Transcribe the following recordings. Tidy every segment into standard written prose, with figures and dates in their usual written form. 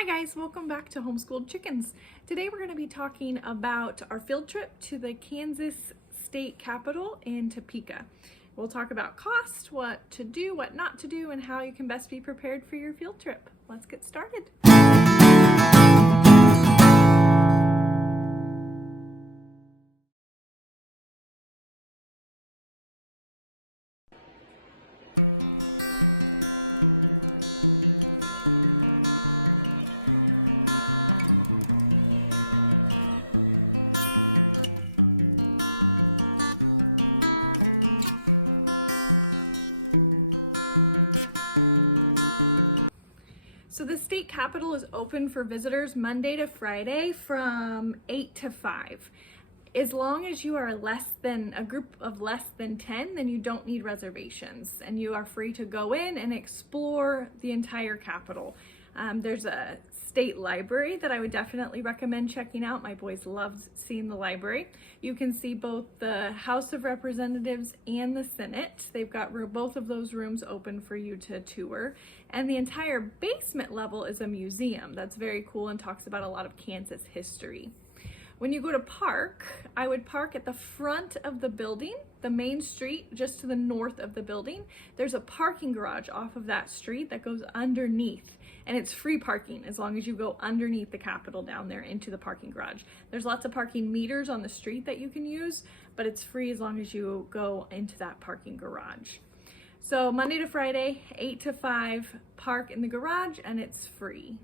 Hi guys, welcome back to Homeschooled Chickens. Today we're going to be talking about our field trip to the Kansas state capital in Topeka. We'll talk about cost, what to do, what not to do, and how you can best be prepared for your field trip. Let's get started. So the state capitol is open for visitors Monday to Friday from 8 to 5. As long as you are a group of less than 10, then you don't need reservations and you are free to go in and explore the entire capitol. There's a state library that I would definitely recommend checking out. My boys loved seeing the library. You can see both the House of Representatives and the Senate. They've got both of those rooms open for you to tour. And the entire basement level is a museum that's very cool and talks about a lot of Kansas history. When you go to park, I would park at the front of the building, the main street, just to the north of the building. There's a parking garage off of that street that goes underneath, and it's free parking as long as you go underneath the Capitol down there into the parking garage. There's lots of parking meters on the street that you can use, but it's free as long as you go into that parking garage. So Monday to Friday, 8 to 5, park in the garage, and it's free.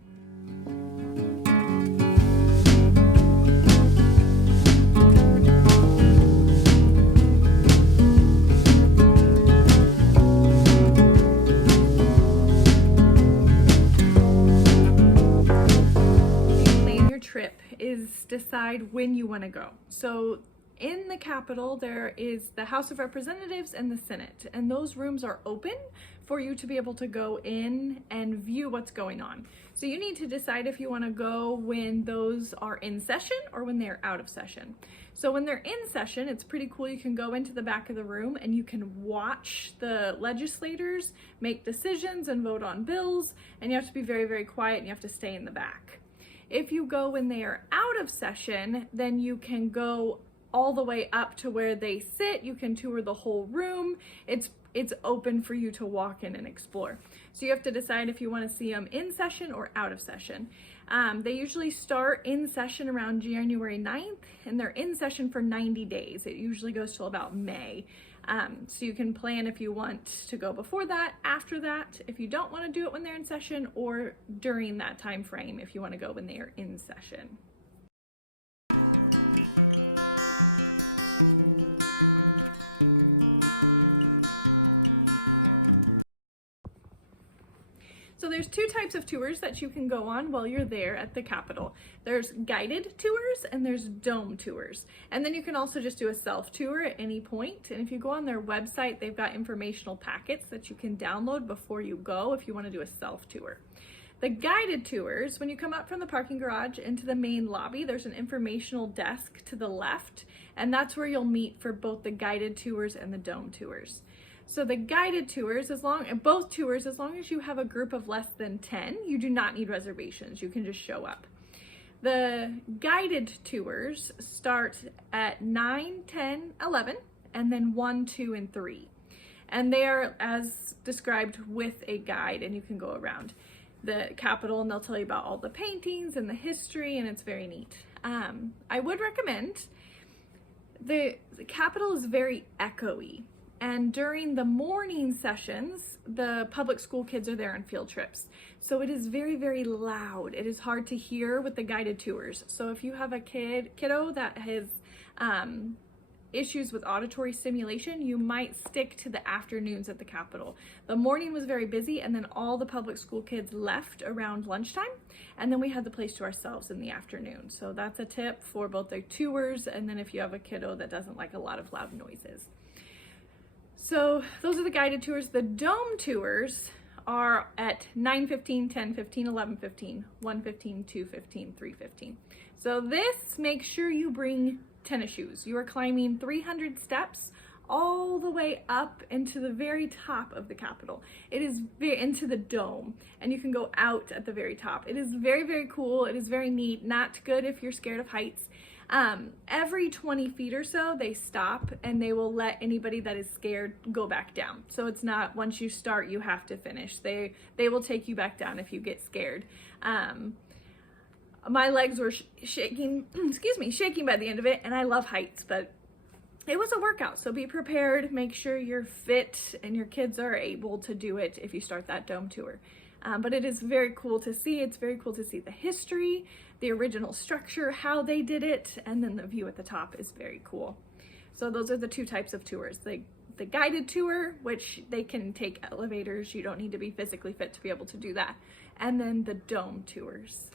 Is decide when you want to go. So in the Capitol, there is the House of Representatives and the Senate, and those rooms are open for you to be able to go in and view what's going on. So you need to decide if you want to go when those are in session or when they're out of session. So when they're in session, it's pretty cool. You can go into the back of the room and you can watch the legislators make decisions and vote on bills, and you have to be very, very quiet and you have to stay in the back. If you go when they are out of session, then you can go all the way up to where they sit. You can tour the whole room. It's open for you to walk in and explore. So you have to decide if you want to see them in session or out of session. They usually start in session around January 9th, and they're in session for 90 days. It usually goes till about May. So you can plan if you want to go before that, after that, if you don't want to do it when they're in session, or during that time frame if you want to go when they are in session. So there's two types of tours that you can go on while you're there at the Capitol. There's guided tours and there's dome tours. And then you can also just do a self-tour at any point. And if you go on their website, they've got informational packets that you can download before you go if you want to do a self-tour. The guided tours, when you come up from the parking garage into the main lobby, there's an informational desk to the left, and that's where you'll meet for both the guided tours and the dome tours. So the guided tours, both tours, as long as you have a group of less than 10, you do not need reservations. You can just show up. The guided tours start at 9, 10, 11, and then 1, 2, and 3. And they are as described with a guide, and you can go around the Capitol and they'll tell you about all the paintings and the history, and it's very neat. I would recommend, the Capitol is very echoey. And during the morning sessions, the public school kids are there on field trips. So it is very, very loud. It is hard to hear with the guided tours. So if you have a kiddo that has issues with auditory stimulation, you might stick to the afternoons at the Capitol. The morning was very busy, and then all the public school kids left around lunchtime, and then we had the place to ourselves in the afternoon. So that's a tip for both the tours, and then if you have a kiddo that doesn't like a lot of loud noises. So those are the guided tours. The dome tours are at 9:15, 10:15, 11:15, 1:15, 2:15, 3:15. So this, make sure you bring tennis shoes. You are climbing 300 steps all the way up into the very top of the Capitol. It is into the dome, and you can go out at the very top. It is very, very cool. It is very neat. Not good if you're scared of heights. Every 20 feet or so, they stop and they will let anybody that is scared go back down. So it's not once you start, you have to finish. They will take you back down if you get scared. My legs were shaking, shaking by the end of it, and I love heights, but it was a workout. So be prepared, make sure you're fit and your kids are able to do it if you start that dome tour. But it is very cool to see. It's very cool to see the history, the original structure, how they did it, and then the view at the top is very cool. So those are the two types of tours. The guided tour, which they can take elevators. You don't need to be physically fit to be able to do that. And then the dome tours.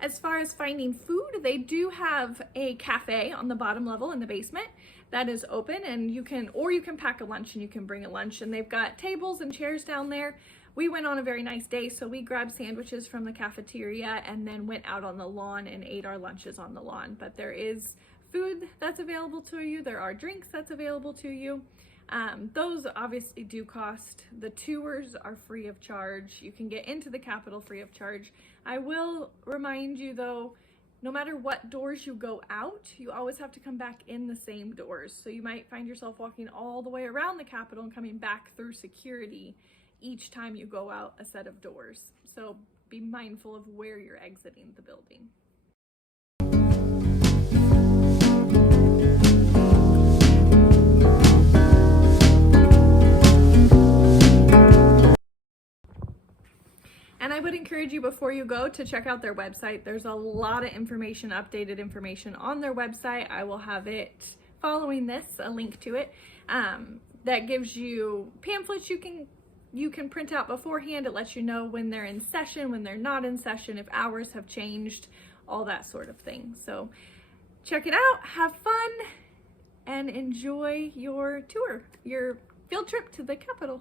As far as finding food, they do have a cafe on the bottom level in the basement that is open, and you can pack a lunch and you can bring a lunch, and they've got tables and chairs down there. We went on a very nice day, so we grabbed sandwiches from the cafeteria and then went out on the lawn and ate our lunches on the lawn. But there is food that's available to you. There are drinks that's available to you. Those obviously do cost. The tours are free of charge. You can get into the Capitol free of charge. I will remind you though, no matter what doors you go out, you always have to come back in the same doors. So you might find yourself walking all the way around the Capitol and coming back through security each time you go out a set of doors. So be mindful of where you're exiting the building. And I would encourage you before you go to check out their website. There's a lot of information, updated information on their website. I will have it following this, a link to it, that gives you pamphlets you can print out beforehand. It lets you know when they're in session, when they're not in session, if hours have changed, all that sort of thing. So check it out, have fun, and enjoy your tour, your field trip to the Capitol.